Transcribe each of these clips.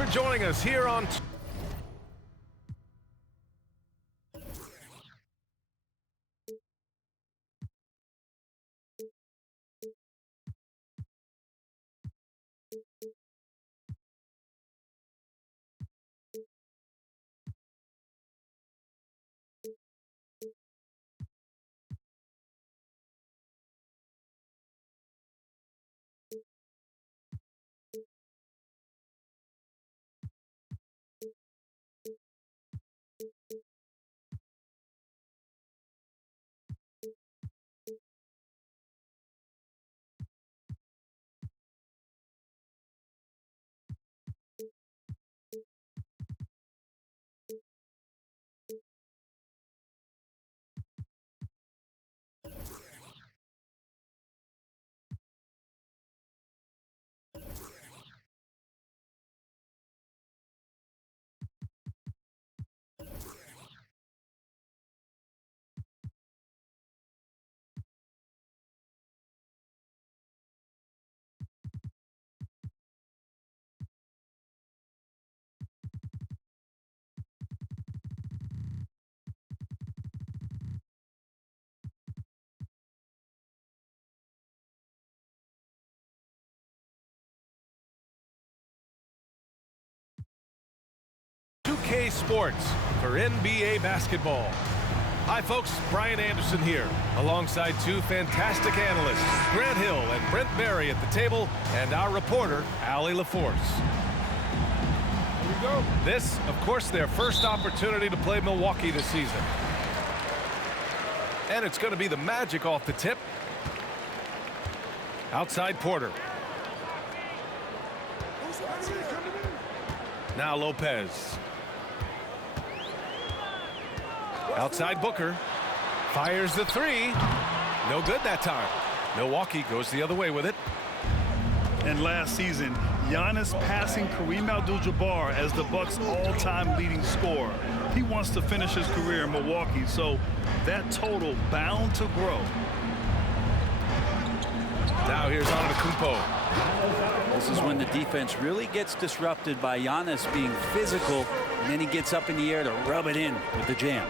for joining us here on... Iba2k Sports for NBA basketball. Hi folks, Brian Anderson here, alongside two fantastic analysts, Grant Hill and Brent Berry at the table, and our reporter, Allie LaForce. Here we go. This, of course, their first opportunity to play Milwaukee this season. And it's going to be the Magic off the tip. Outside Porter. Now Lopez. Outside Booker. Fires the three. No good that time. Milwaukee goes the other way with it. And last season, Giannis passing Kareem Abdul-Jabbar as the Bucks' all-time leading scorer. He wants to finish his career in Milwaukee, so that total bound to grow. Now here's Antetokounmpo. This is when the defense really gets disrupted by Giannis being physical, and then he gets up in the air to rub it in with the jam.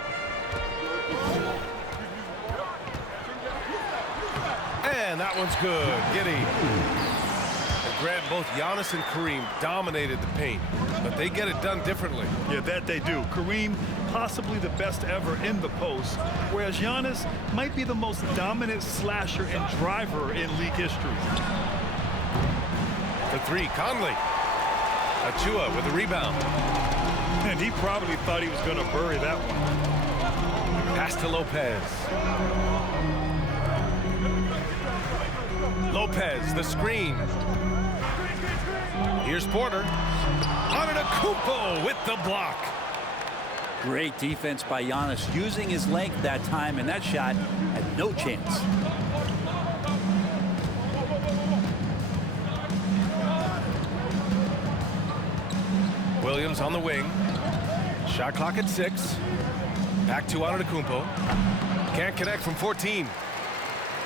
And that one's good. Giddey. And Grant, both Giannis and Kareem dominated the paint, but they get it done differently. Yeah, that they do. Kareem, possibly the best ever in the post, whereas Giannis might be the most dominant slasher and driver in league history. The three, Conley. Achua with the rebound. And he probably thought he was going to bury that one. Pass to Lopez. Lopez, the screen. Here's Porter. Antetokounmpo with the block. Great defense by Giannis, using his length that time, and that shot had no chance. Williams on the wing. Shot clock at 6. Back to Antetokounmpo. Can't connect from 14.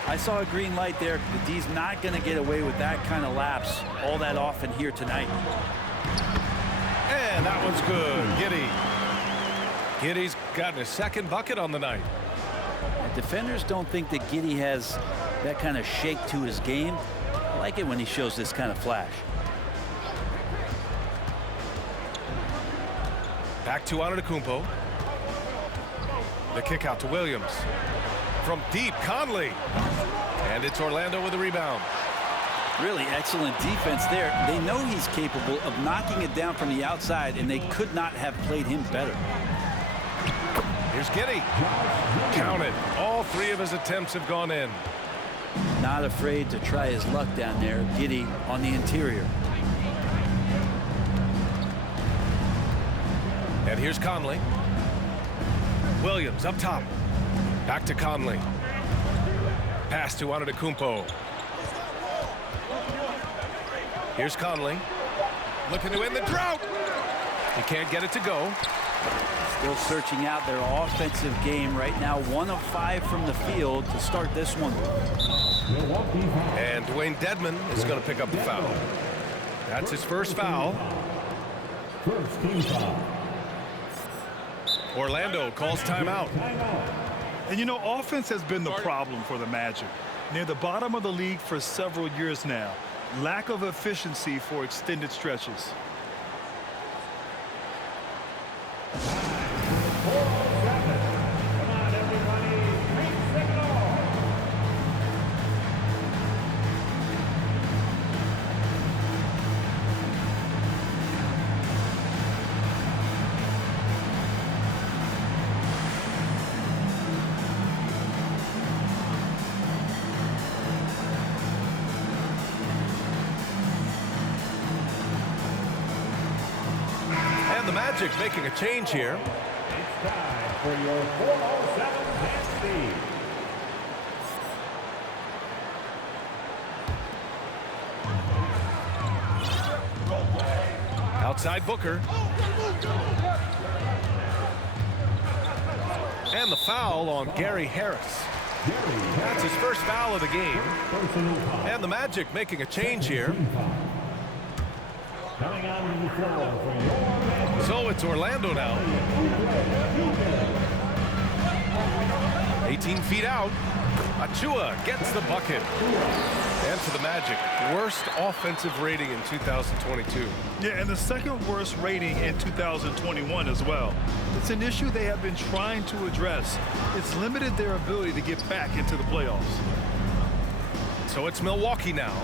I saw a green light there. The D's not going to get away with that kind of lapse all that often here tonight. And that one's good. Giddey. Giddey's gotten his second bucket on the night. Defenders don't think that Giddey has that kind of shake to his game. I like it when he shows this kind of flash. Back to Antetokounmpo. The kick out to Williams. From deep, Conley. And it's Orlando with the rebound. Really excellent defense there. They know he's capable of knocking it down from the outside, and they could not have played him better. Here's Giddey. Counted. All three of his attempts have gone in. Not afraid to try his luck down there. Giddey on the interior. And here's Conley. Williams up top. Back to Conley. Pass to Antetokounmpo. Here's Conley. Looking to end the drought. He can't get it to go. Still searching out their offensive game right now. 1 of 5 from the field to start this one. And Dwayne Dedmon is going to pick up the foul. That's his first foul. First team foul. Orlando calls timeout. And you know, offense has been the problem for the Magic. Near the bottom of the league for several years now. Lack of efficiency for extended stretches. And the Magic making a change here. It's time for your 407 Nancy. Outside Booker. And the foul on Gary Harris. That's his first foul of the game. And the Magic making a change here. Coming out on the floor for your So it's Orlando now. 18 feet out. Achua gets the bucket. And for the Magic, worst offensive rating in 2022. Yeah, and the second worst rating in 2021 as well. It's an issue they have been trying to address. It's limited their ability to get back into the playoffs. So it's Milwaukee now.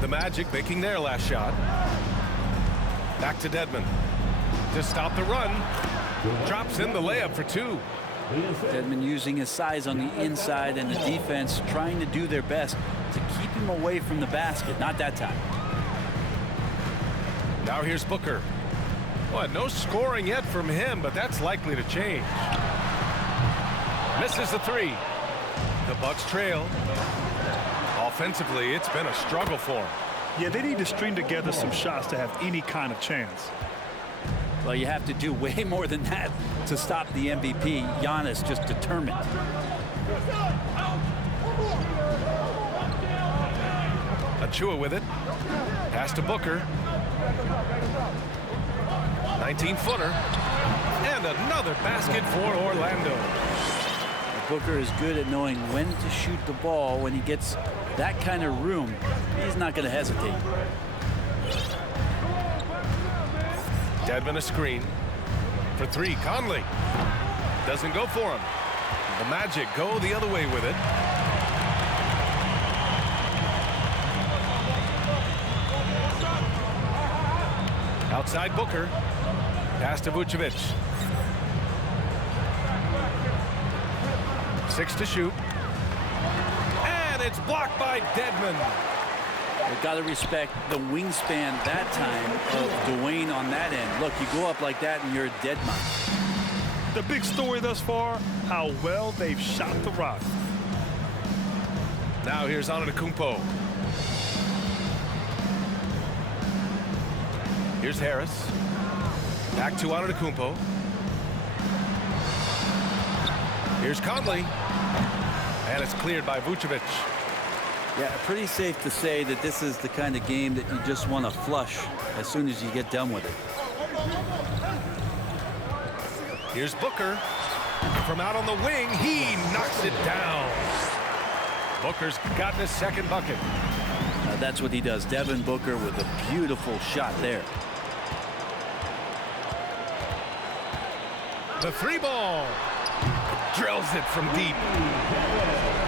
The Magic making their last shot. Back to Dedmon. To stop the run. Drops in the layup for two. Dedmon using his size on the inside and the defense trying to do their best to keep him away from the basket. Not that time. Now here's Booker. Well, no scoring yet from him, but that's likely to change. Misses the three. The Bucks trail. Offensively, it's been a struggle for him. Yeah, they need to string together some shots to have any kind of chance. Well, you have to do way more than that to stop the MVP. Giannis just determined. Achua with it. Pass to Booker. 19-footer. And another basket for Orlando. Booker is good at knowing when to shoot the ball. When he gets that kind of room, he's not going to hesitate. Dedmon a screen. For three, Conley. Doesn't go for him. The Magic go the other way with it. Outside Booker. Pass to Vucevic. 6 to shoot. And it's blocked by Dedmon. We've got to respect the wingspan that time of Dwayne on that end. Look, you go up like that and you're a dead man. The big story thus far, how well they've shot the rock. Now here's Antetokounmpo. Here's Harris. Back to Antetokounmpo. Here's Conley. And it's cleared by Vucevic. Yeah, pretty safe to say that this is the kind of game that you just want to flush as soon as you get done with it. Here's Booker. From out on the wing, he knocks it down. Booker's gotten his second bucket. That's what he does. Devin Booker with a beautiful shot there. The three ball. Drills it from deep.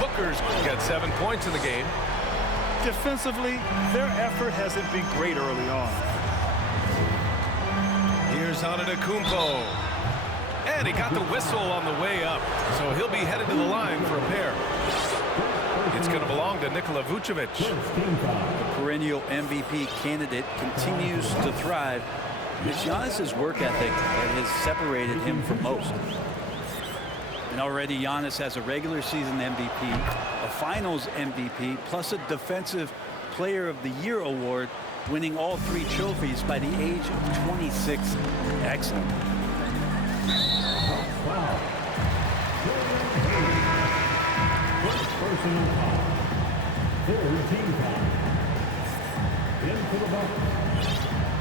Booker's got 7 points in the game. Defensively, their effort hasn't been great early on. Here's Antetokounmpo. And he got the whistle on the way up. So he'll be headed to the line for a pair. It's going to belong to Nikola Vucevic. The perennial MVP candidate continues to thrive. It's Giannis's work ethic that has separated him from most. And already Giannis has a regular season MVP, a finals MVP, plus a defensive player of the year award, winning all 3 trophies by the age of 26. Excellent. Wow. Personal foul. Third team foul. Into the bucket.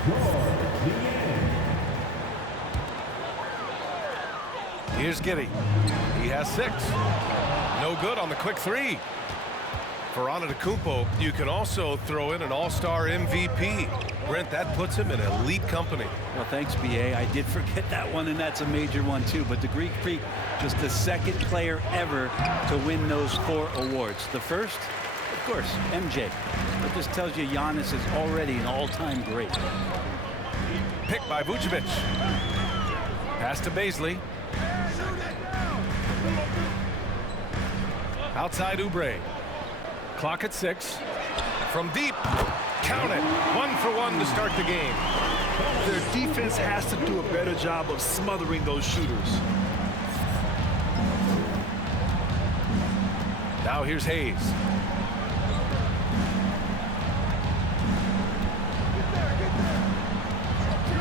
George Niang. Here's Giddey. He has 6. No good on the quick 3. For Antetokounmpo, you can also throw in an all-star MVP. Brent, that puts him in elite company. Well, thanks, BA. I did forget that one, and that's a major one, too. But the Greek Freak, just the second player ever to win those 4 awards. The first, of course, MJ. But this tells you Giannis is already an all-time great. Picked by Vucevic. Pass to Baisley. Outside Oubre. Clock at 6. From deep. Count it. 1 for 1 to start the game. Their defense has to do a better job of smothering those shooters. Now here's Hayes.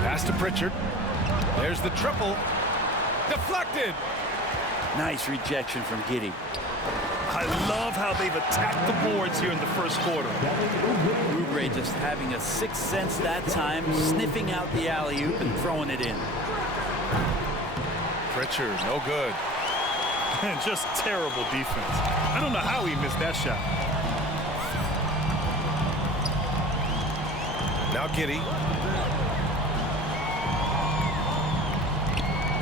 Pass to Pritchard. There's the triple. Deflected. Nice rejection from Giddey. I love how they've attacked the boards here in the first quarter. Oubre just having a sixth sense that time, sniffing out the alley-oop and throwing it in. Pritchard, no good. And just terrible defense. I don't know how he missed that shot. Now Giddey.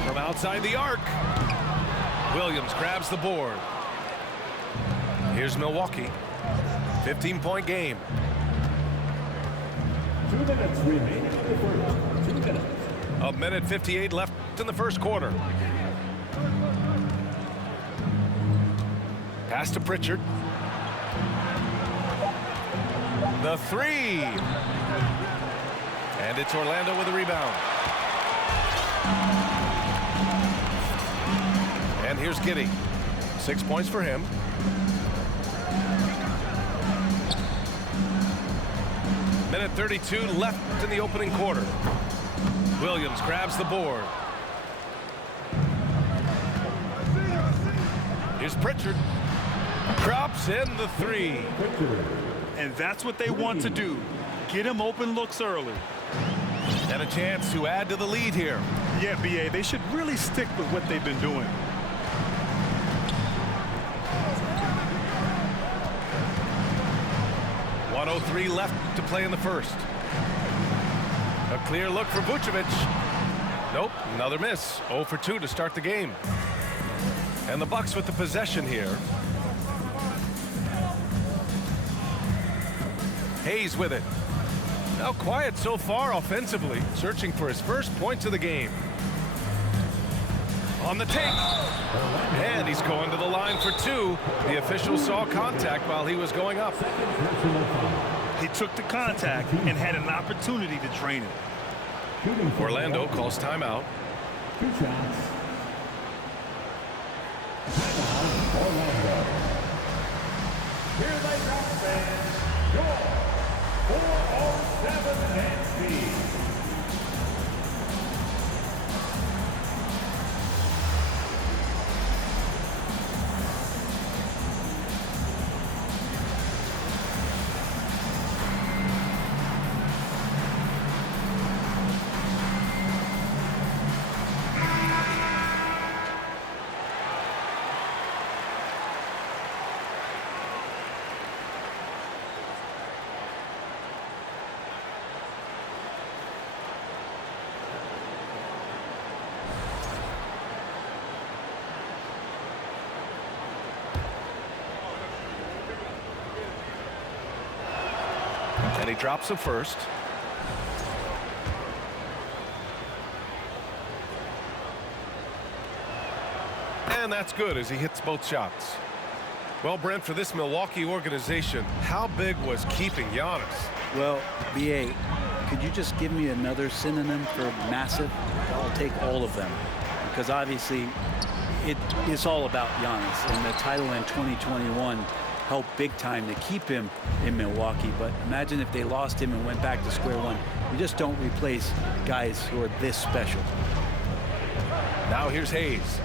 From outside the arc. Williams grabs the board. Here's Milwaukee. 15-point game. 2 minutes remaining in the first. 2 minutes. A minute 58 left in the first quarter. Pass to Pritchard. The 3. And it's Orlando with a rebound. And here's Giddey. 6 points for him. Minute 32 left in the opening quarter. Williams grabs the board. Here's Pritchard. Drops in the 3. And that's what they want to do. Get him open looks early. And a chance to add to the lead here. Yeah, BA, they should really stick with what they've been doing. .103 left to play in the first. A clear look for Vucevic. Nope, another miss. 0 for 2 to start the game. And the Bucks with the possession here. Hayes with it. Now quiet so far offensively, searching for his first points of the game. On the take. And he's going to the line for 2. The official saw contact while he was going up. He took the contact and had an opportunity to drain it. Orlando calls timeout. 2 shots. Timeout, Orlando. Here they come, fans. Your 407 NC. And he drops the first. And that's good as he hits both shots. Well, Brent, for this Milwaukee organization, how big was keeping Giannis? Well, BA, could you just give me another synonym for massive? I'll take all of them. Because obviously, it's all about Giannis. And the title in 2021 helped big time to keep him in Milwaukee. But imagine if they lost him and went back to square one. You just don't replace guys who are this special. Now here's Hayes.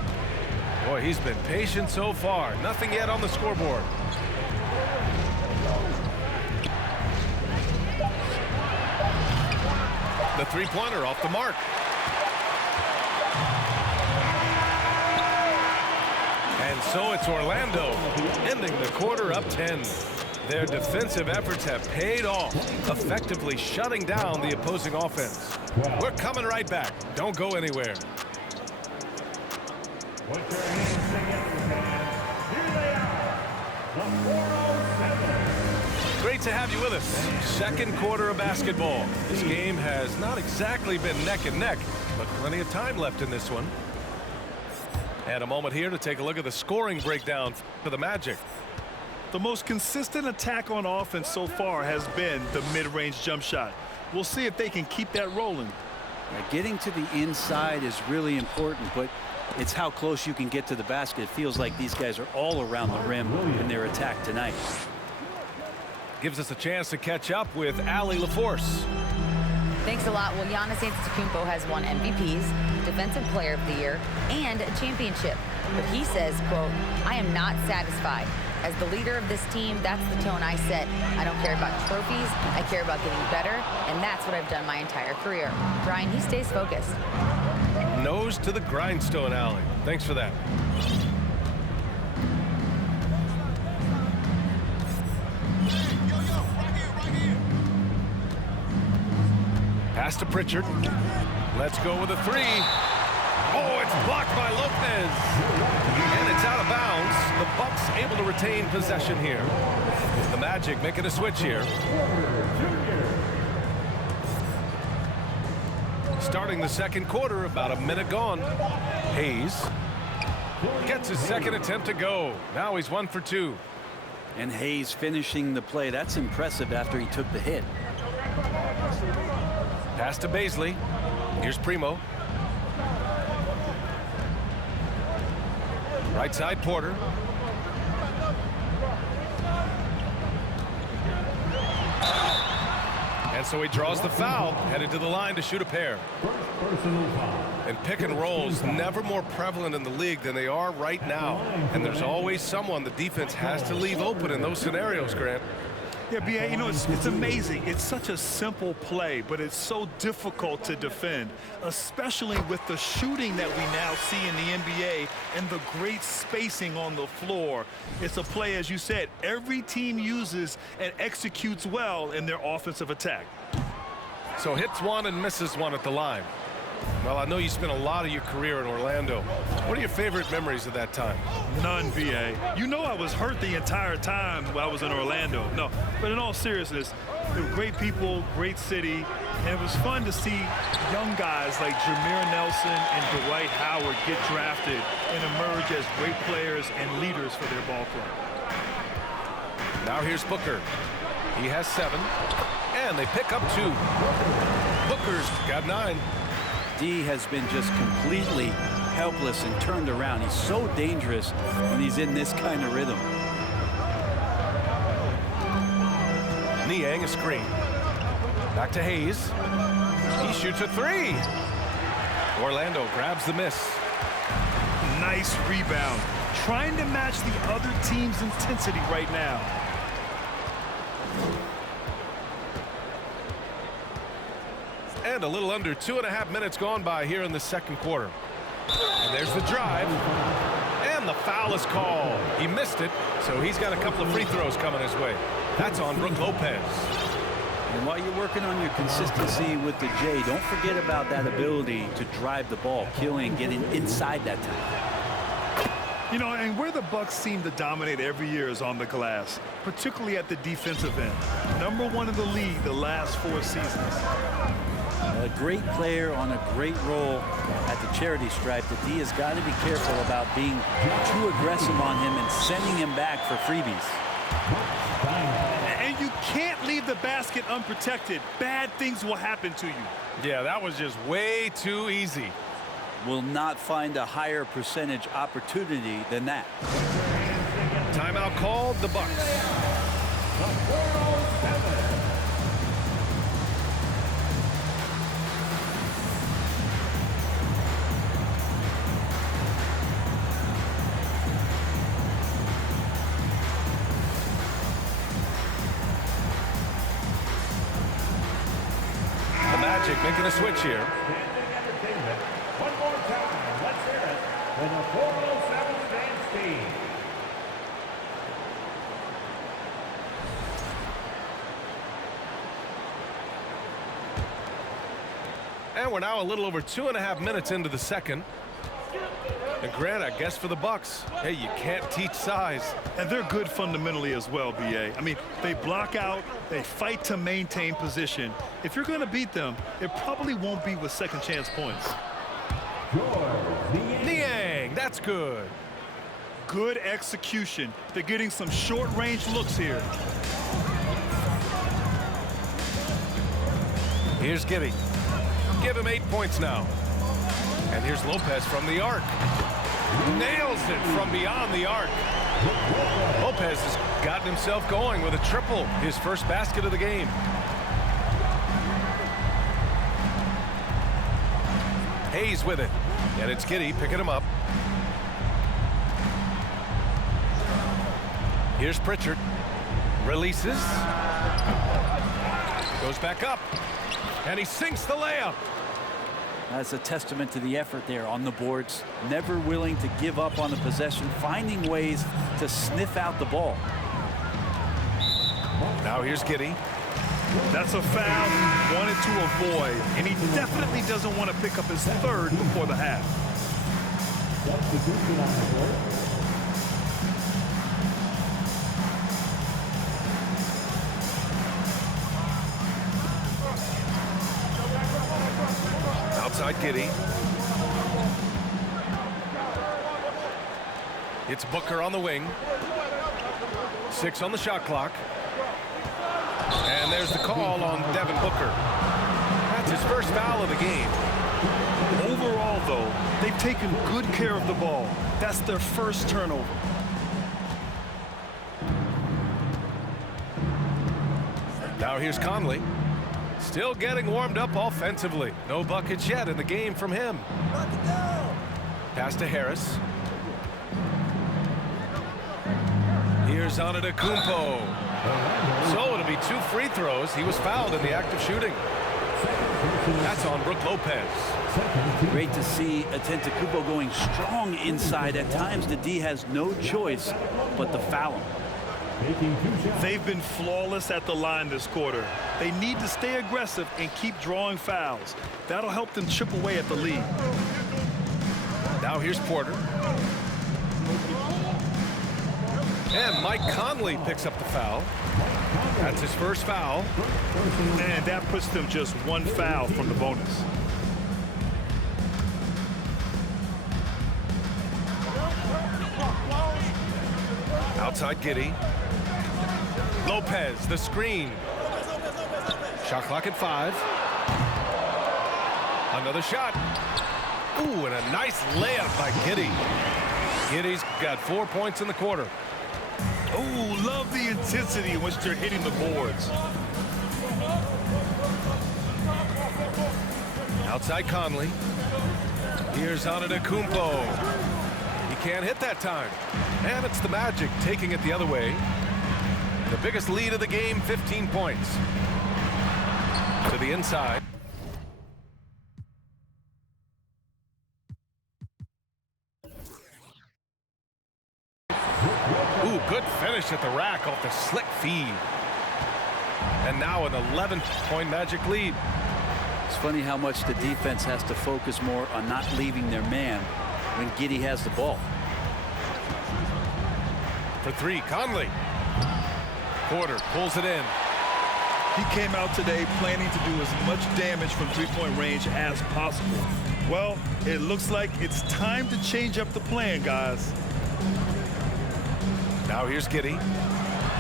Boy, he's been patient so far. Nothing yet on the scoreboard. The three-pointer off the mark. And so it's Orlando, ending the quarter up 10. Their defensive efforts have paid off, effectively shutting down the opposing offense. We're coming right back. Don't go anywhere. Put your hands together, here they are, the 407. Great to have you with us. Second quarter of basketball. This game has not exactly been neck and neck, but plenty of time left in this one. And a moment here to take a look at the scoring breakdown for the Magic. The most consistent attack on offense so far has been the mid-range jump shot. We'll see if they can keep that rolling. Getting to the inside is really important, but it's how close you can get to the basket. It feels like these guys are all around the rim in their attack tonight. Gives us a chance to catch up with Allie LaForce. Thanks a lot. Well, Giannis Antetokounmpo has won MVPs, Defensive Player of the Year, and a championship. But he says, quote, "I am not satisfied. As the leader of this team, that's the tone I set. I don't care about trophies. I care about getting better, and that's what I've done my entire career." Brian, he stays focused. Nose to the grindstone, Allie. Thanks for that. Pass to Pritchard. Let's go with a three. Oh, it's blocked by Lopez. And it's out of bounds. The Bucks able to retain possession here. The Magic making a switch here. Starting the second quarter, about a minute gone. Hayes gets his second attempt to go. Now he's 1 for 2. And Hayes finishing the play. That's impressive after he took the hit. Pass to Baisley. Here's Primo. Right side, Porter. And so he draws the foul, headed to the line to shoot a pair. And pick and rolls never more prevalent in the league than they are right now. And there's always someone the defense has to leave open in those scenarios, Grant. Yeah, B.A., you know, it's amazing. It's such a simple play, but it's so difficult to defend, especially with the shooting that we now see in the NBA and the great spacing on the floor. It's a play, as you said, every team uses and executes well in their offensive attack. So hits one and misses one at the line. Well, I know you spent a lot of your career in Orlando. What are your favorite memories of that time? None, B.A. You know I was hurt the entire time while I was in Orlando. No, but in all seriousness, they were great people, great city, and it was fun to see young guys like Jameer Nelson and Dwight Howard get drafted and emerge as great players and leaders for their ball club. Now here's Booker. He has 7, and they pick up 2. Booker's got 9. D has been just completely helpless and turned around. He's so dangerous when he's in this kind of rhythm. Niang a screen. Back to Hayes. He shoots a 3. Orlando grabs the miss. Nice rebound. Trying to match the other team's intensity right now. And a little under 2.5 minutes gone by here in the second quarter. And there's the drive. And the foul is called. He missed it, so he's got a couple of free throws coming his way. That's on Brook Lopez. And while you're working on your consistency with the J, don't forget about that ability to drive the ball, killing, getting inside that time. You know, and where the Bucks seem to dominate every year is on the glass, particularly at the defensive end. #1 in the league the last 4 seasons. A great player on a great role at the charity stripe. The D has got to be careful about being too aggressive on him and sending him back for freebies. And you can't leave the basket unprotected. Bad things will happen to you. Yeah, that was just way too easy. Will not find a higher percentage opportunity than that. Timeout called, the Bucks. Making a switch here. One more time. Let's hear it. For the 407 stand State. And we're now a little over 2.5 minutes into the second. And Grant, I guess for the Bucks, hey, you can't teach size. And they're good fundamentally as well, B.A. I mean, they block out, they fight to maintain position. If you're going to beat them, it probably won't be with second chance points. Niang, that's good. Good execution. They're getting some short-range looks here. Here's Giddy. Give him 8 points now. And here's Lopez from the arc. Nails it from beyond the arc. Lopez has gotten himself going with a triple, his first basket of the game. Hayes with it. And it's Giddy picking him up. Here's Pritchard. Releases. Goes back up. And he sinks the layup. That's a testament to the effort there on the boards. Never willing to give up on the possession, finding ways to sniff out the ball. Now here's Giddy. That's a foul he wanted to avoid, and he definitely doesn't want to pick up his third before the half. Outside Giddy. It's Booker on the wing. 6 on the shot clock. And there's the call on Devin Booker. That's his first foul of the game. Overall, though, they've taken good care of the ball. That's their first turnover. Now here's Conley. Still getting warmed up offensively. No buckets yet in the game from him. Pass to Harris. Here's Antetokounmpo. So it'll be 2 free throws. He was fouled in the act of shooting. That's on Brook Lopez. Great to see Antetokounmpo going strong inside. At times, the D has no choice but to foul him. They've been flawless at the line this quarter. They need to stay aggressive and keep drawing fouls. That'll help them chip away at the lead. Now here's Porter. And Mike Conley picks up the foul. That's his first foul. And that puts them just 1 foul from the bonus. Outside Giddy. Lopez, the screen. Shot clock at 5. Another shot. Ooh, and a nice layup by Giddy. Giddy's got 4 points in the quarter. Ooh, love the intensity in which they're hitting the boards. Outside Conley. Here's Antetokounmpo. He can't hit that time. And it's the Magic taking it the other way. The biggest lead of the game, 15 points. To the inside. Ooh, good finish at the rack off the slick feed. And now an 11-point Magic lead. It's funny how much the defense has to focus more on not leaving their man when Giddy has the ball. For 3, Conley. Porter pulls it in. He came out today planning to do as much damage from three-point range as possible. Well, it looks like it's time to change up the plan, guys. Now here's Giddy.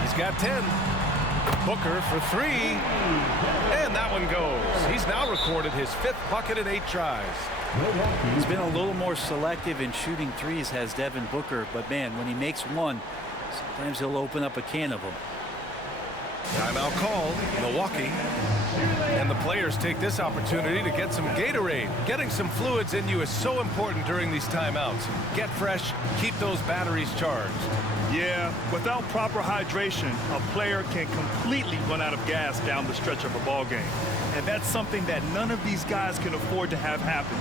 He's got 10. Booker for 3. And that one goes. He's now recorded his 5th bucket in 8 tries. He's been a little more selective in shooting threes, has Devin Booker, but man, when he makes one, sometimes he'll open up a can of them. Timeout called, Milwaukee. And the players take this opportunity to get some Gatorade. Getting some fluids in you is so important during these timeouts. Get fresh, keep those batteries charged. Yeah, without proper hydration, a player can completely run out of gas down the stretch of a ball game. And that's something that none of these guys can afford to have happen.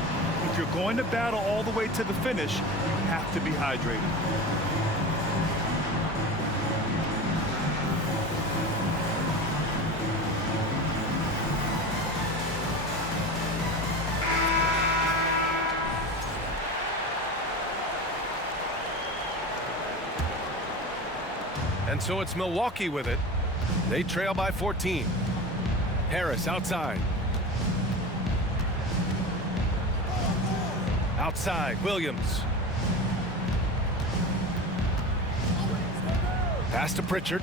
you're going to battle all the way to the finish, you have to be hydrated. And so it's Milwaukee with it. They trail by 14. Harris outside. Outside, Williams. Pass to Pritchard.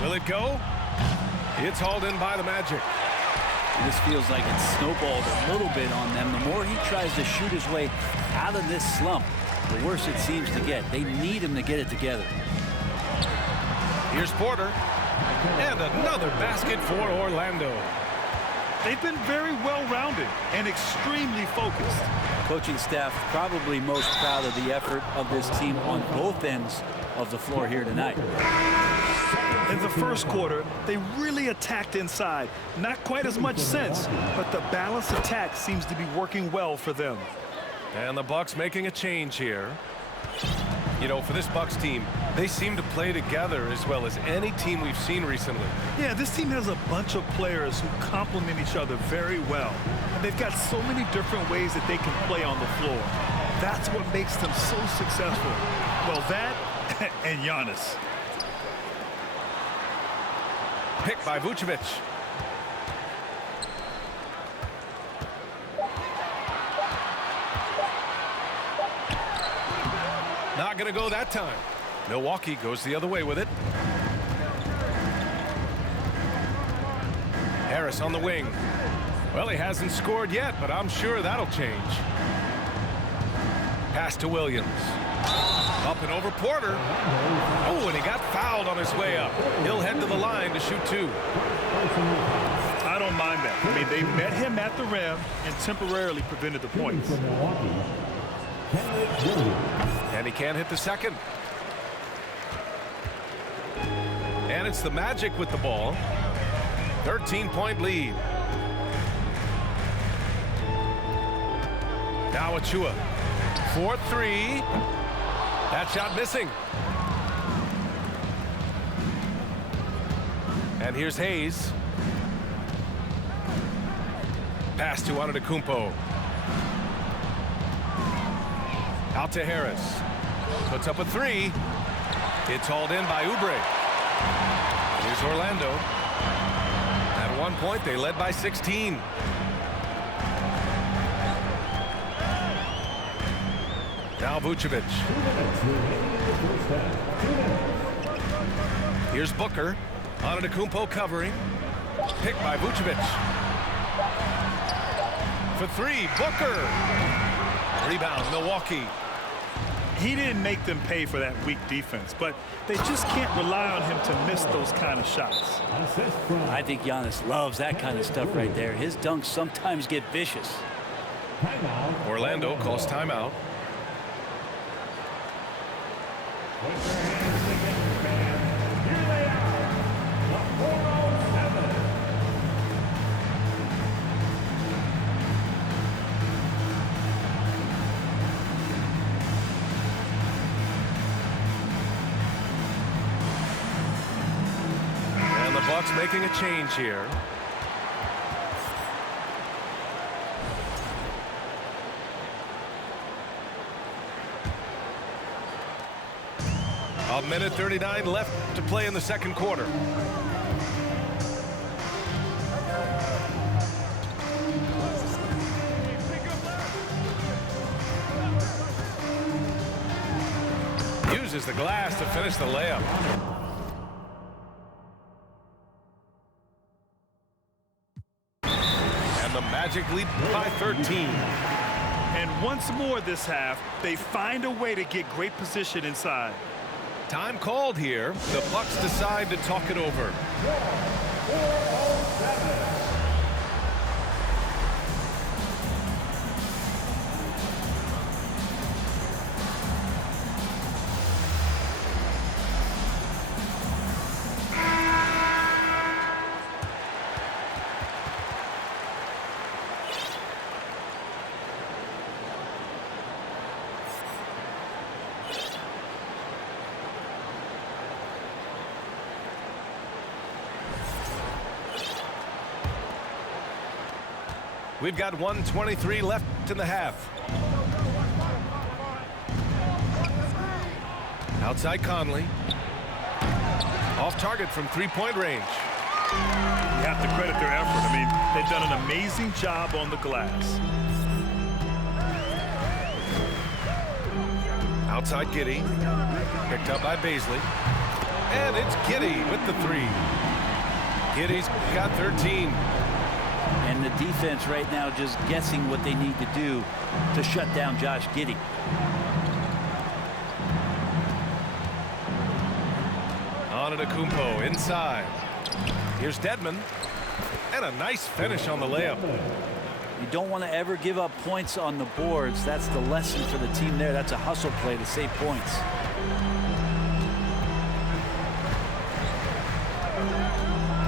Will it go? It's hauled in by the Magic. This feels like it's snowballed a little bit on them. The more he tries to shoot his way out of this slump, the worse it seems to get. They need him to get it together. Here's Porter. And another basket for Orlando. They've been very well-rounded and extremely focused. Coaching staff probably most proud of the effort of this team on both ends of the floor here tonight. In the first quarter, they really attacked inside. Not quite as much sense, but the balanced attack seems to be working well for them. And the Bucks making a change here. You know, for this Bucks team, they seem to play together as well as any team we've seen recently. Yeah, this team has a bunch of players who complement each other very well. And they've got so many different ways that they can play on the floor. That's what makes them so successful. Well, that and Giannis. Picked by Vucevic. Not going to go that time. Milwaukee goes the other way with it. Harris on the wing. Well, he hasn't scored yet, but I'm sure that'll change. Pass to Williams. Up and over Porter. Oh, and he got fouled on his way up. He'll head to the line to shoot two. I don't mind that. I mean, they met him at the rim and temporarily prevented the points. And he can't hit the second. And it's the Magic with the ball. 13-point lead. Now Achua. 4-3. That shot missing. And here's Hayes. Pass to Antetokounmpo. Out to Harris. Puts up a three. It's hauled in by Oubre. Here's Orlando. At one point, they led by 16. Now Vucevic. Here's Booker. Antetokounmpo covering. Picked by Vucevic. For three, Booker. Rebound, Milwaukee. He didn't make them pay for that weak defense, but they just can't rely on him to miss those kind of shots. I think Giannis loves that kind of stuff right there. His dunks sometimes get vicious. Orlando calls timeout. Bucks making a change here. A minute 39 left to play in the second quarter. Uses the glass to finish the layup. Magic lead by 13. And once more this half, they find a way to get great position inside. Time called here. The Bucks decide to talk it over. 4:07. We've got 1:23 left in the half. Outside Conley. Off target from three-point range. You have to credit their effort. I mean, they've done an amazing job on the glass. Outside Giddey. Picked up by Baisley. And it's Giddey with the three. Giddey's got 13. And the defense right now just guessing what they need to do to shut down Josh Giddey. Iba2k inside. Here's Dedmon. And a nice finish on the layup. You don't want to ever give up points on the boards. That's the lesson for the team there. That's a hustle play to save points.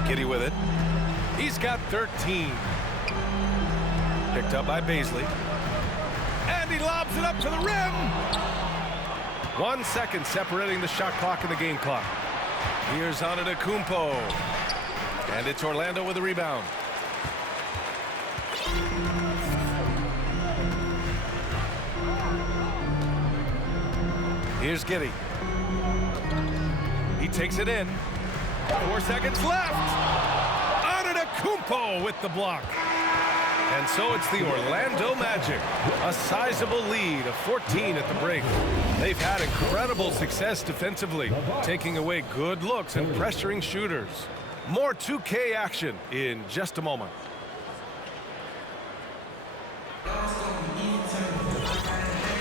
Giddey with it. He's got 13. Picked up by Baisley. And he lobs it up to the rim. 1 second separating the shot clock and the game clock. Here's Iba2k. And it's Orlando with a rebound. Here's Giddey. He takes it in. 4 seconds left. Iba2k with the block. And so it's the Orlando Magic. A sizable lead of 14 at the break. They've had incredible success defensively, taking away good looks and pressuring shooters. More 2K action in just a moment.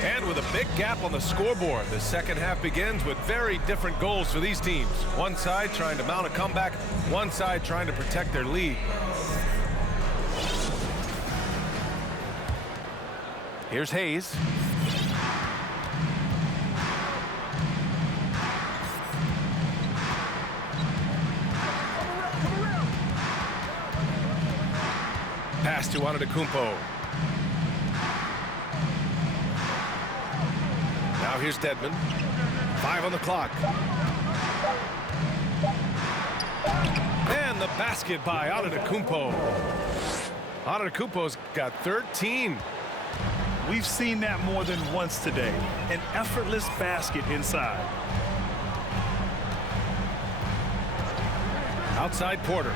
And with a big gap on the scoreboard, the second half begins with very different goals for these teams. One side trying to mount a comeback, one side trying to protect their lead. Here's Hayes. Pass to Iba2k. Now here's Dedmon. 5 on the clock. And the basket by Iba2k. Iba2k's got 13. We've seen that more than once today. An effortless basket inside. Outside Porter.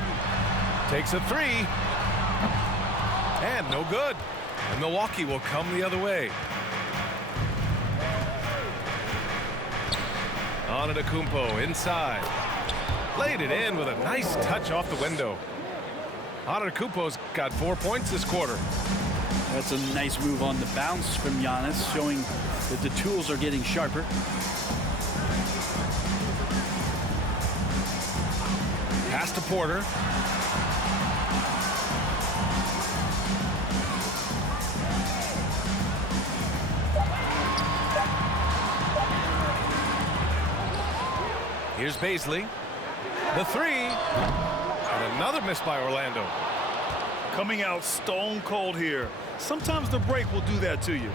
Takes a three. And no good. And Milwaukee will come the other way. Iba2k inside. Laid it in with a nice touch off the window. Iba2k's got 4 points this quarter. That's a nice move on the bounce from Giannis, showing that the tools are getting sharper. Pass to Porter. Here's Baisley. The three. And another miss by Orlando. Coming out stone cold here. Sometimes the break will do that to you.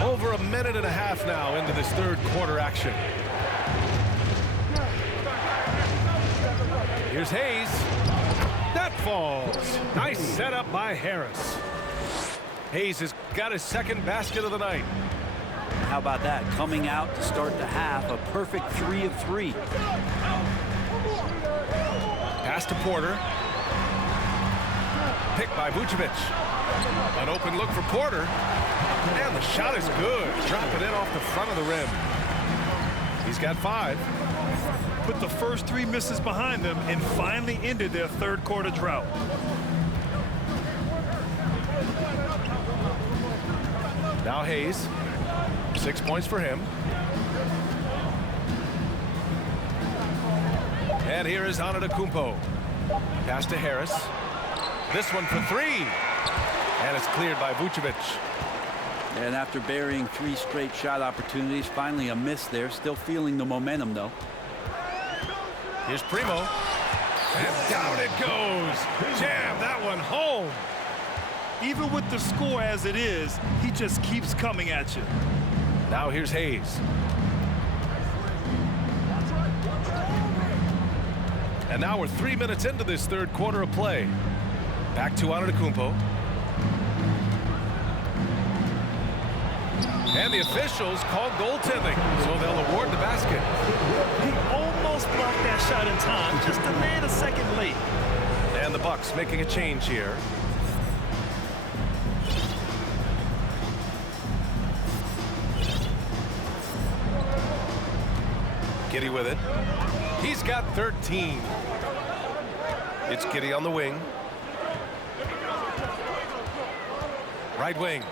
Over a minute and a half now into this third quarter action. Here's Hayes. That falls. Nice setup by Harris. Hayes has got his second basket of the night. How about that? Coming out to start the half, a perfect 3 of 3. Pass to Porter. Picked by Vucevic. An open look for Porter. And the shot is good. Drop it in off the front of the rim. He's got 5. Put the first 3 misses behind them and finally ended their third quarter drought. Now Hayes. 6 points for him. And here is Iba2k. Pass to Harris. This one for 3. And it's cleared by Vucevic. And after burying 3 straight shot opportunities, finally a miss there. Still feeling the momentum, though. Here's Primo. And down it goes. Jam that one home. Even with the score as it is, he just keeps coming at you. Now here's Hayes. And now we're 3 minutes into this third quarter of play. Back to Antetokounmpo. And the officials called goaltending, so they'll award the basket. He almost blocked that shot in time, just a man a second late. And the Bucks making a change here. Giddey with it. He's got 13. It's Giddey on the wing. Right wing.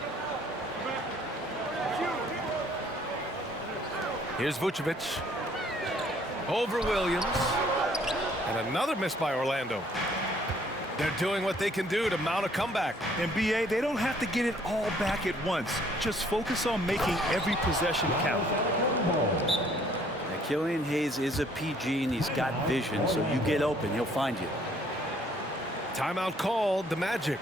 Here's Vucevic. Over Williams. And another miss by Orlando. They're doing what they can do to mount a comeback. And BA, they don't have to get it all back at once. Just focus on making every possession count. Killian Hayes is a PG and he's got vision, so you get open, he'll find you. Timeout called, the Magic.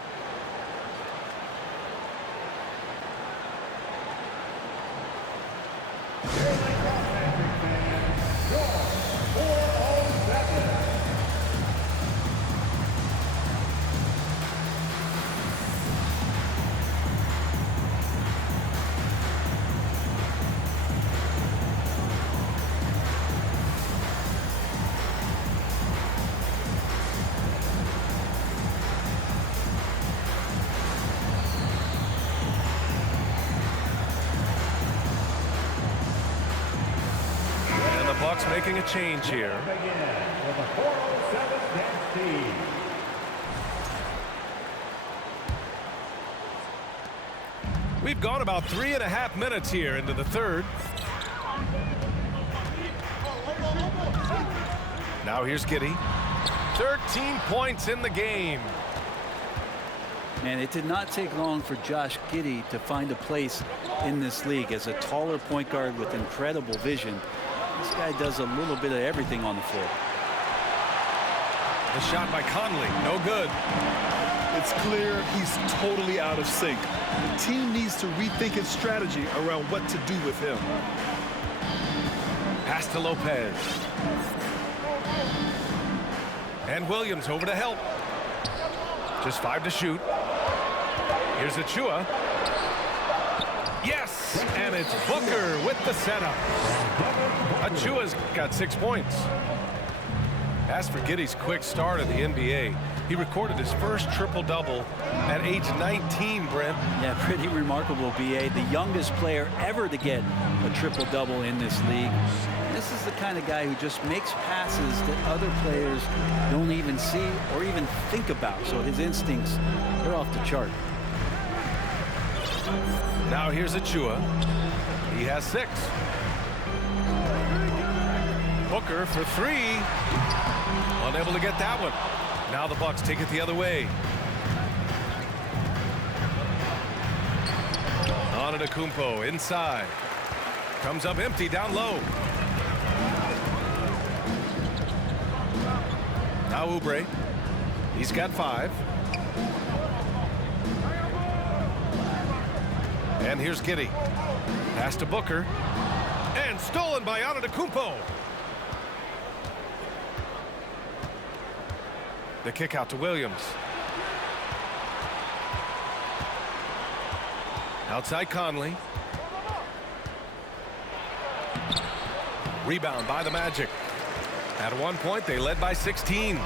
Bucks making a change here. We've gone about 3.5 minutes here into the third. Now here's Giddey. 13 points in the game. And it did not take long for Josh Giddey to find a place in this league as a taller point guard with incredible vision. This guy does a little bit of everything on the floor. The shot by Conley, no good. It's clear he's totally out of sync. The team needs to rethink its strategy around what to do with him. Pass to Lopez. And Williams over to help. Just 5 to shoot. Here's Achua. Yes, and it's Booker with the setup. Achua's got 6 points. As for Giddey's quick start in the NBA, he recorded his first triple-double at age 19, Brent. Yeah, pretty remarkable, BA. The youngest player ever to get a triple-double in this league. This is the kind of guy who just makes passes that other players don't even see or even think about. So his instincts, they're off the chart. Now here's Achua. He has 6. Booker for 3. Unable to get that one. Now the Bucks take it the other way. Antetokounmpo inside. Comes up empty down low. Now Oubre. He's got 5. And here's Giddey. Pass to Booker. And stolen by Antetokounmpo. The kick out to Williams. Outside Conley. Rebound by the Magic. At one point, they led by 16.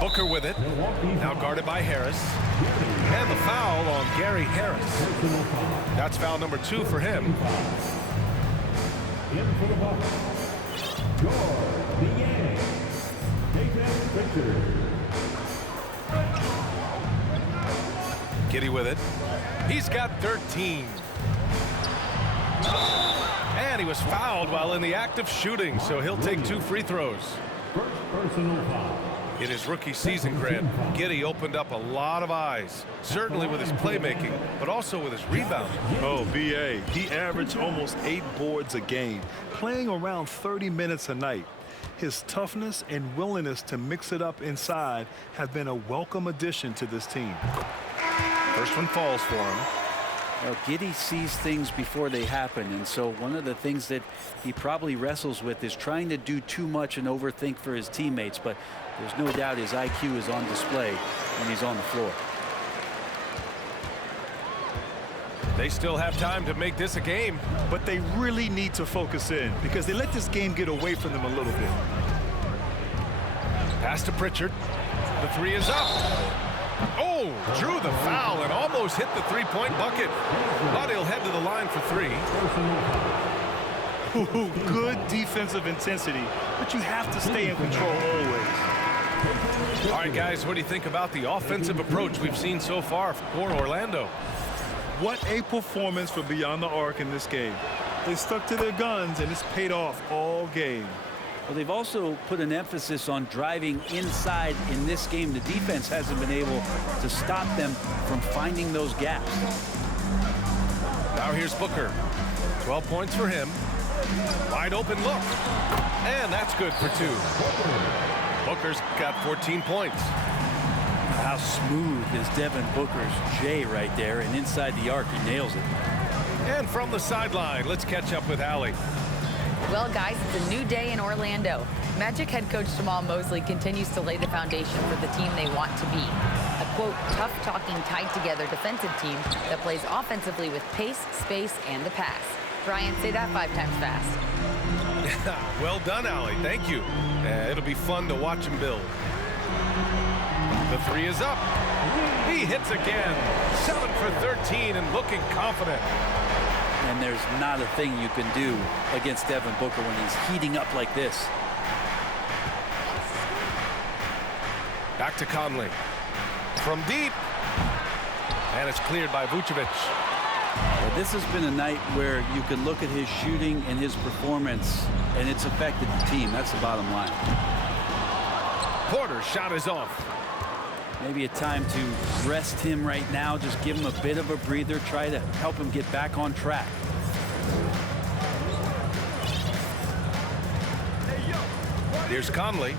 Booker with it. Now guarded by Harris. And the foul on Gary Harris. That's foul number 2 for him. In for the Bucks, Giddey with it. He's got 13. And he was fouled while in the act of shooting, so he'll take 2 free throws. First personal foul. In his rookie season, Grant, Giddey opened up a lot of eyes, certainly with his playmaking, but also with his rebounding. Oh, BA, he averaged almost 8 boards a game, playing around 30 minutes a night. His toughness and willingness to mix it up inside have been a welcome addition to this team. First one falls for him. Well, Giddey sees things before they happen, and so one of the things that he probably wrestles with is trying to do too much and overthink for his teammates, but there's no doubt his IQ is on display when he's on the floor. They still have time to make this a game. But they really need to focus in because they let this game get away from them a little bit. Pass to Pritchard. The three is up. Oh, drew the foul and almost hit the three-point bucket. But he'll head to the line for three. Ooh, good defensive intensity, but you have to stay in control always. All right, guys, what do you think about the offensive approach we've seen so far for Orlando? What a performance for Beyond the Arc in this game. They stuck to their guns, and it's paid off all game. Well, they've also put an emphasis on driving inside in this game. The defense hasn't been able to stop them from finding those gaps. Now here's Booker. 12 points for him. Wide open look. And that's good for two. Booker's got 14 points. How smooth is Devin Booker's J right there, and inside the arc, he nails it. And from the sideline, let's catch up with Allie. Well, guys, it's a new day in Orlando. Magic head coach Jamal Mosley continues to lay the foundation for the team they want to be. A, quote, tough-talking, tied-together defensive team that plays offensively with pace, space, and the pass. Brian, say that 5 times fast. Well done, Allie. Thank you. It'll be fun to watch him build. The three is up. He hits again. 7 for 13 and looking confident. And there's not a thing you can do against Devin Booker when he's heating up like this. Back to Conley. From deep. And it's cleared by Vucevic. Well, this has been a night where you can look at his shooting and his performance, and it's affected the team. That's the bottom line. Porter's shot is off. Maybe a time to rest him right now. Just give him a bit of a breather. Try to help him get back on track. Here's Conley.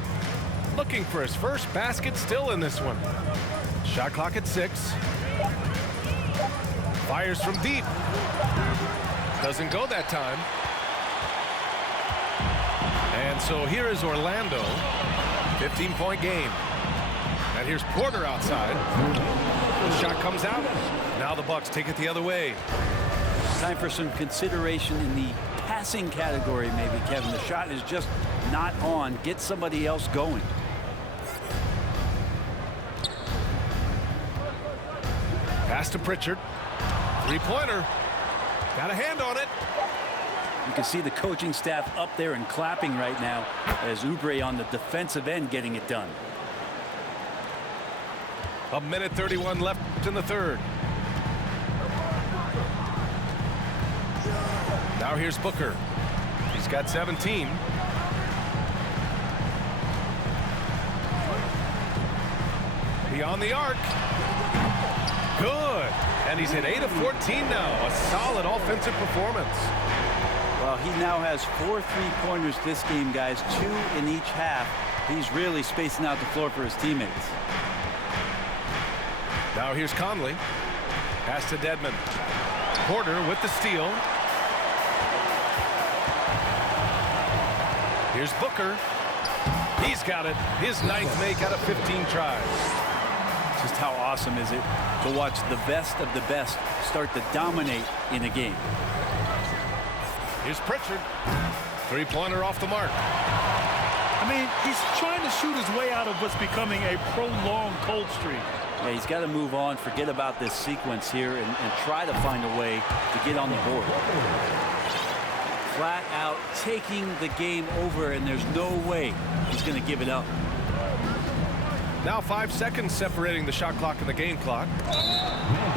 Looking for his first basket still in this one. Shot clock at 6. Fires from deep. Doesn't go that time. And so here is Orlando. 15-point game. And here's Porter outside. The shot comes out. Now the Bucks take it the other way. Time for some consideration in the passing category, maybe, Kevin. The shot is just not on. Get somebody else going. Pass to Pritchard. Three-pointer. Got a hand on it. You can see the coaching staff up there and clapping right now as Oubre on the defensive end getting it done. 1:31 left in the third. Now here's Booker. He's got 17. Beyond the arc. Good. And he's hit 8 of 14 now. A solid offensive performance. Well, he now has 4 3-pointers this game, guys. 2 in each half. He's really spacing out the floor for his teammates. Now here's Conley. Pass to Dedmon. Porter with the steal. Here's Booker. He's got it. His 9th make out of 15 tries. Just how awesome is it to watch the best of the best start to dominate in a game. Here's Pritchard. Three-pointer off the mark. I mean, he's trying to shoot his way out of what's becoming a prolonged cold streak. Yeah, he's got to move on, forget about this sequence here, and try to find a way to get on the board. Flat out taking the game over, and there's no way he's going to give it up. Now 5 seconds separating the shot clock and the game clock.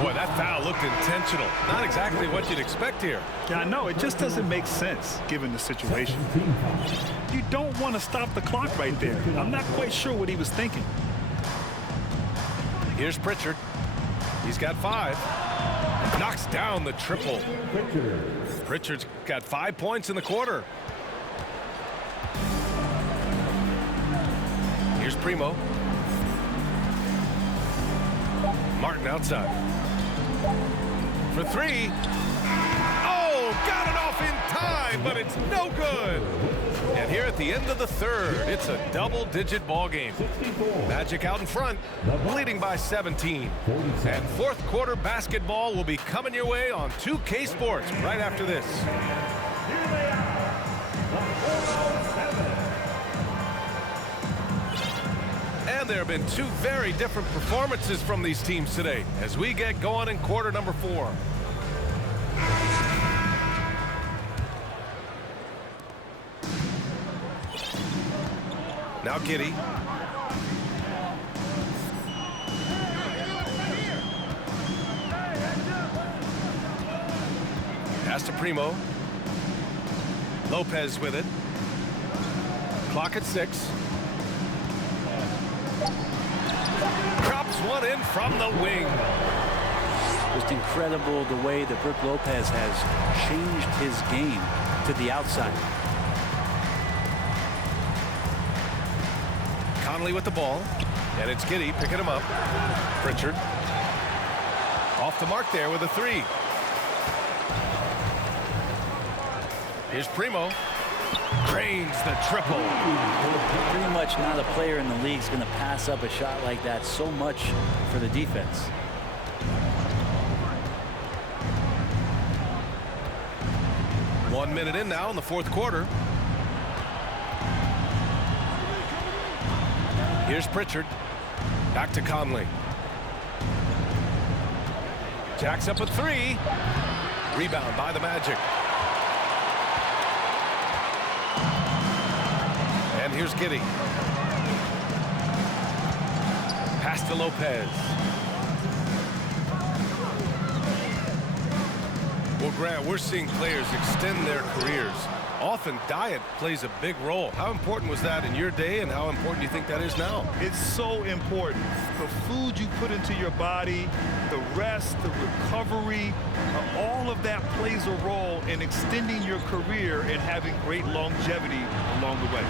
Boy, that foul looked intentional. Not exactly what you'd expect here. Yeah, I know. It just doesn't make sense given the situation. You don't want to stop the clock right there. I'm not quite sure what he was thinking. Here's Pritchard. He's got 5. Knocks down the triple. Pritchard's got 5 points in the quarter. Here's Primo. Martin outside. for three. Oh, got it off in time, but it's no good. And here at the end of the third, it's a double-digit ball game. Magic out in front, leading by 17. And fourth quarter basketball will be coming your way on 2K Sports right after this. Here they are, the 407. And there have been two very different performances from these teams today as we get going in quarter number 4. Now Giddey. Pass to Primo. Lopez with it. Clock at 6. Drops one in from the wing. Just incredible the way that Brook Lopez has changed his game to the outside. Conley with the ball, and it's Giddey picking him up. Pritchard off the mark there with a 3. Here's Primo. Drains the triple. Pretty much not a player in the league is going to pass up a shot like that so much for the defense. One minute in now in the fourth quarter. Here's Pritchard. Back to Conley. Jacks up a 3. Rebound by the Magic. And here's Giddey. Pass to Lopez. Well, Grant, we're seeing players extend their careers. Often diet plays a big role. How important was that in your day, and how important do you think that is now? It's so important. The food you put into your body, the rest, the recovery, all of that plays a role in extending your career and having great longevity along the way.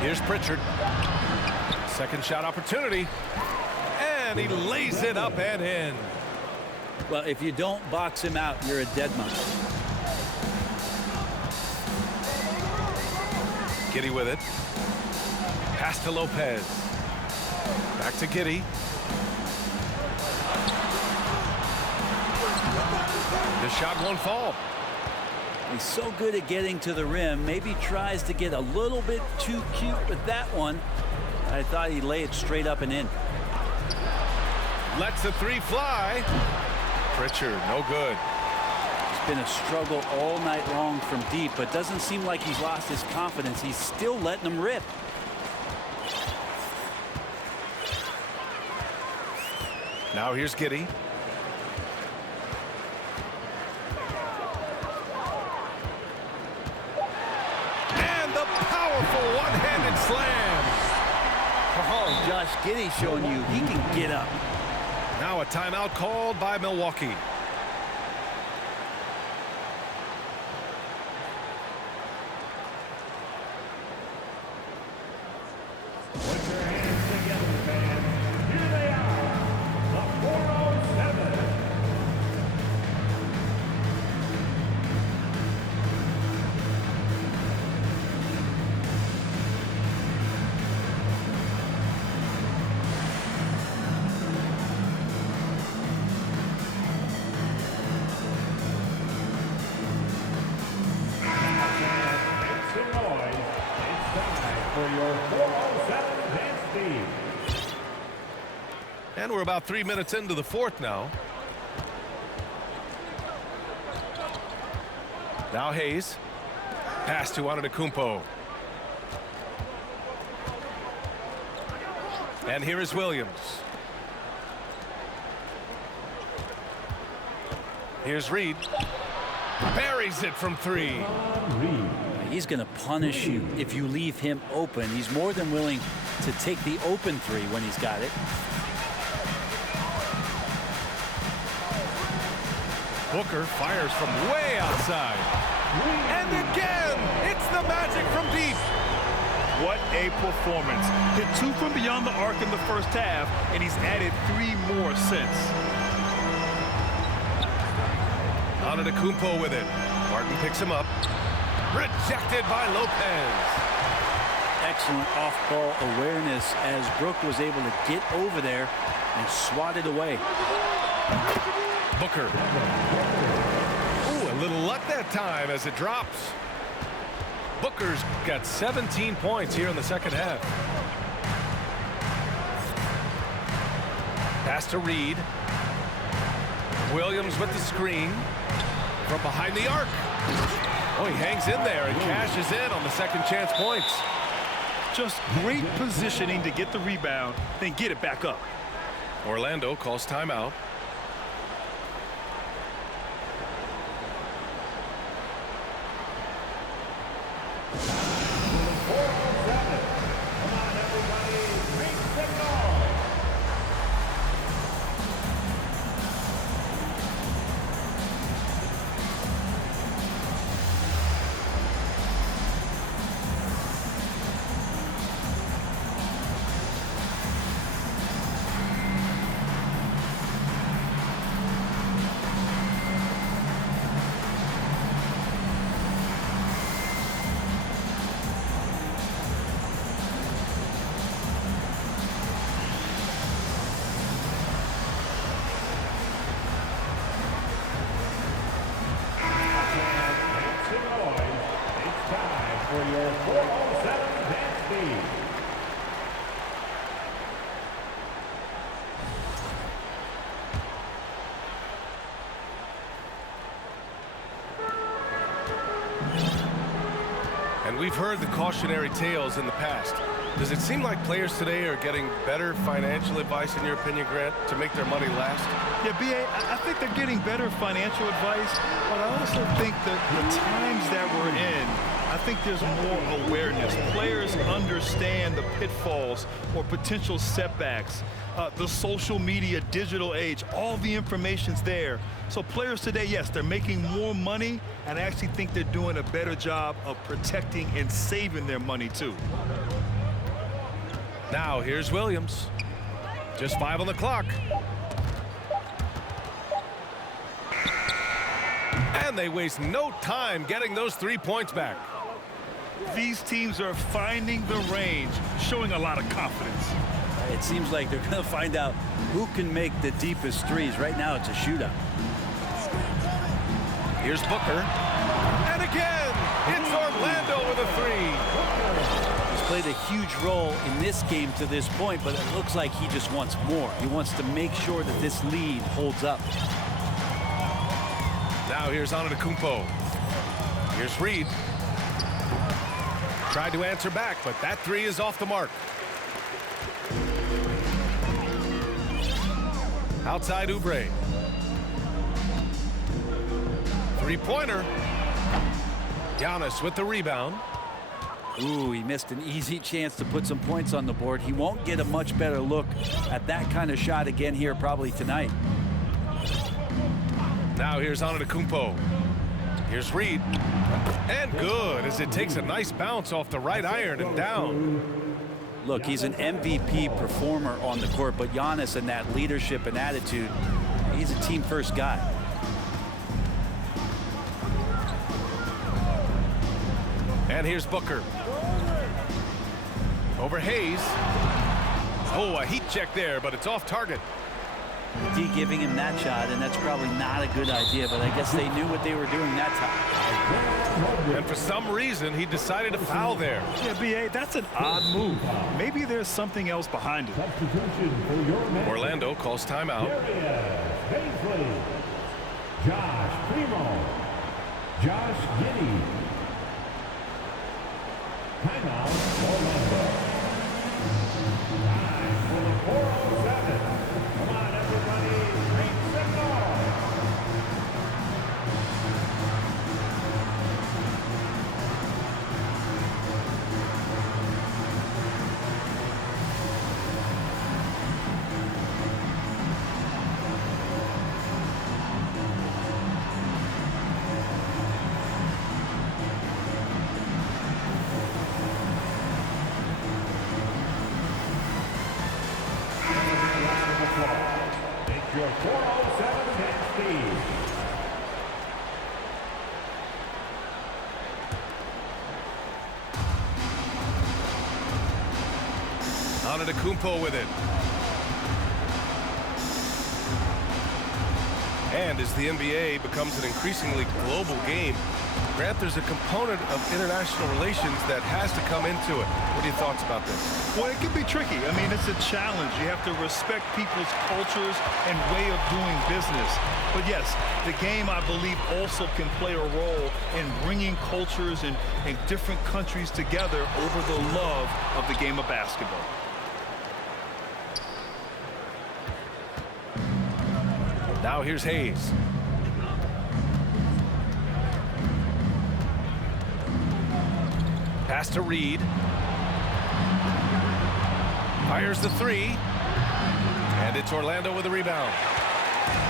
Here's Pritchard. Second shot opportunity. And he lays it up and in. Well, if you don't box him out, you're a dead man. Giddey with it. Pass to Lopez. Back to Giddey. The shot won't fall. He's so good at getting to the rim. Maybe tries to get a little bit too cute with that one. I thought he'd lay it straight up and in. Lets the 3 fly. Pritchard, no good. It's been a struggle all night long from deep, but doesn't seem like he's lost his confidence. He's still letting them rip. Now here's Giddey. And the powerful one-handed slam. Oh, Josh Giddey showing you he can get up. Now a timeout called by Milwaukee. Put your hands together, fans. Here they are, the 407. Make some noise. It's time for your 407 dance team. And we're about 3 minutes into the fourth now. Now Hayes. Pass to Antetokounmpo. And here is Williams. Here's Reed. Buries it from 3. He's going to punish you if you leave him open. He's more than willing to take the open 3 when he's got it. Booker fires from way outside. And again, it's the Magic from deep. What a performance. Hit 2 from beyond the arc in the first half, and he's added 3 more since. Antetokounmpo with it. Martin picks him up. Rejected by Lopez. Excellent off-ball awareness as Brook was able to get over there and swat it away. Booker. Ooh, a little luck that time as it drops. Booker's got 17 points here in the second half. Pass to Reed. Williams with the screen from behind the arc. Oh, he hangs in there and cashes in on the second chance points. Just great positioning to get the rebound, then get it back up. Orlando calls timeout. And we've heard the cautionary tales in the past. Does it seem like players today are getting better financial advice, in your opinion, Grant, to make their money last? Yeah, B.A., I think they're getting better financial advice, but I also think that the times that we're in, I think there's more awareness. Players understand the pitfalls or potential setbacks. The social media, digital age, all the information's there. So players today, yes, they're making more money, and I actually think they're doing a better job of protecting and saving their money, too. Now, here's Williams. Just 5 on the clock. And they waste no time getting those 3 points back. These teams are finding the range, showing a lot of confidence. It seems like they're going to find out who can make the deepest threes. Right now, it's a shootout. Here's Booker. And again, it's Orlando with a 3. He's played a huge role in this game to this point, but it looks like he just wants more. He wants to make sure that this lead holds up. Now here's Antetokounmpo. Here's Reed. Tried to answer back, but that 3 is off the mark. Outside Oubre. Three-pointer. Giannis with the rebound. Ooh, he missed an easy chance to put some points on the board. He won't get a much better look at that kind of shot again here probably tonight. Now here's Antetokounmpo. Here's Reed. And good, as it takes a nice bounce off the right iron and down. Look, he's an MVP performer on the court, but Giannis and that leadership and attitude, he's a team-first guy. And here's Booker. Over Hayes. Oh, a heat check there, but it's off target. D giving him that shot, and that's probably not a good idea, but I guess they knew what they were doing that time. And for some reason, he decided to foul there. Yeah, B.A., that's an odd move. Maybe there's something else behind it. Orlando calls timeout. Josh Primo. Josh Giddey. Timeout, Orlando. Time for the 407. Come on, everybody, make some noise. Your 407 10 speed. Antetokounmpo with it. And as the NBA becomes an increasingly global game, Grant, there's a component of international relations that has to come into it. What are your thoughts about this? Well, it can be tricky. I mean, it's a challenge. You have to respect people's cultures and way of doing business. But yes, the game, I believe, also can play a role in bringing cultures and different countries together over the love of the game of basketball. Now here's Hayes. Pass to Reed. Fires the three. And it's Orlando with the rebound.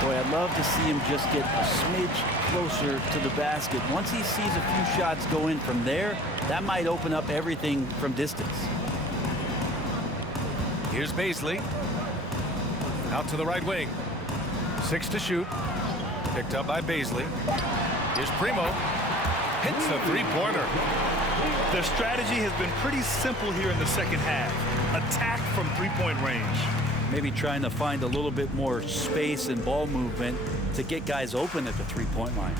Boy, I'd love to see him just get a smidge closer to the basket. Once he sees a few shots go in from there, that might open up everything from distance. Here's Baisley. Out to the right wing. 6 to shoot. Picked up by Baisley. Here's Primo. Hits a three-pointer. Their strategy has been pretty simple here in the second half. Attack from three-point range. Maybe trying to find a little bit more space and ball movement to get guys open at the three-point line.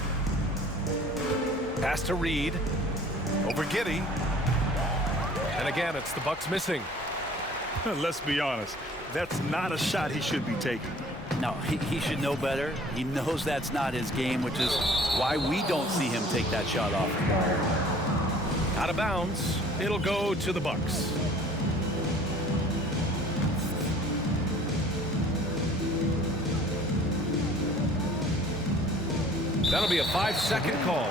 Pass to Reed. Over Giddey. And again, it's the Bucks missing. Let's be honest. That's not a shot he should be taking. No, he should know better. He knows that's not his game, which is why we don't see him take that shot off. Out of bounds. It'll go to the Bucks. That'll be a 5-second call.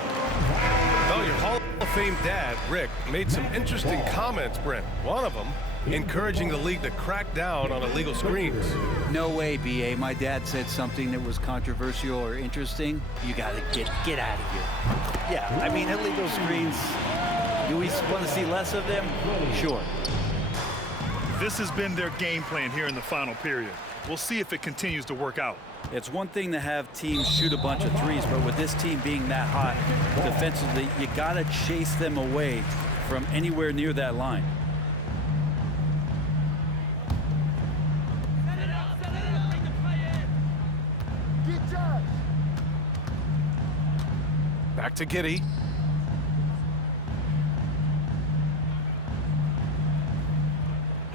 Well, your Hall of Fame dad, Rick, made some interesting comments, Brent. One of them encouraging the league to crack down on illegal screens. No way, B.A. My dad said something that was controversial or interesting. You got to get out of here. Yeah, I mean, illegal screens, do we want to see less of them? Sure. This has been their game plan here in the final period. We'll see if it continues to work out. It's one thing to have teams shoot a bunch of threes, but with this team being that hot defensively, you got to chase them away from anywhere near that line. Back to Giddey.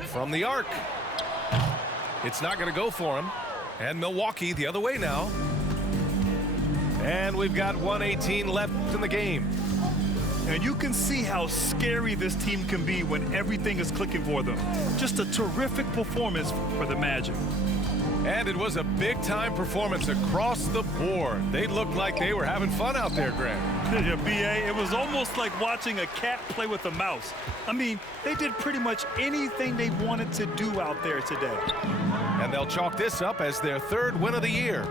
From the arc. It's not going to go for him. And Milwaukee the other way now. And we've got 1:18 left in the game. And you can see how scary this team can be when everything is clicking for them. Just a terrific performance for the Magic. And it was a big-time performance across the board. They looked like they were having fun out there, Grant. Yeah, B.A., it was almost like watching a cat play with a mouse. I mean, they did pretty much anything they wanted to do out there today. And they'll chalk this up as their 3rd win of the year.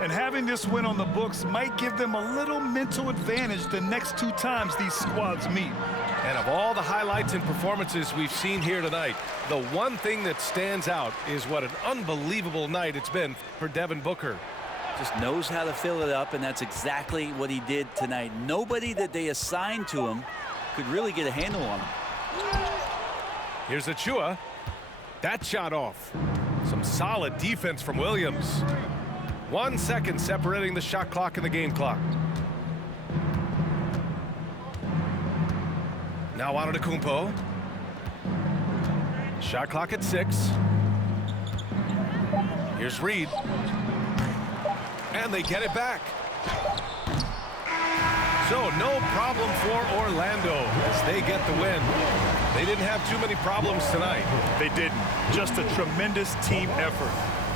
And having this win on the books might give them a little mental advantage the next 2 times these squads meet. And of all the highlights and performances we've seen here tonight, the one thing that stands out is what an unbelievable night it's been for Devin Booker. Just knows how to fill it up, and that's exactly what he did tonight. Nobody that they assigned to him could really get a handle on him. Here's Achua. That shot off. Some solid defense from Williams. 1 second separating the shot clock and the game clock. Now Antetokounmpo. Shot clock at 6. Here's Reed. And they get it back. So no problem for Orlando as they get the win. They didn't have too many problems tonight. They didn't. Just a tremendous team effort.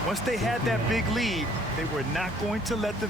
Once they had that big lead, they were not going to let the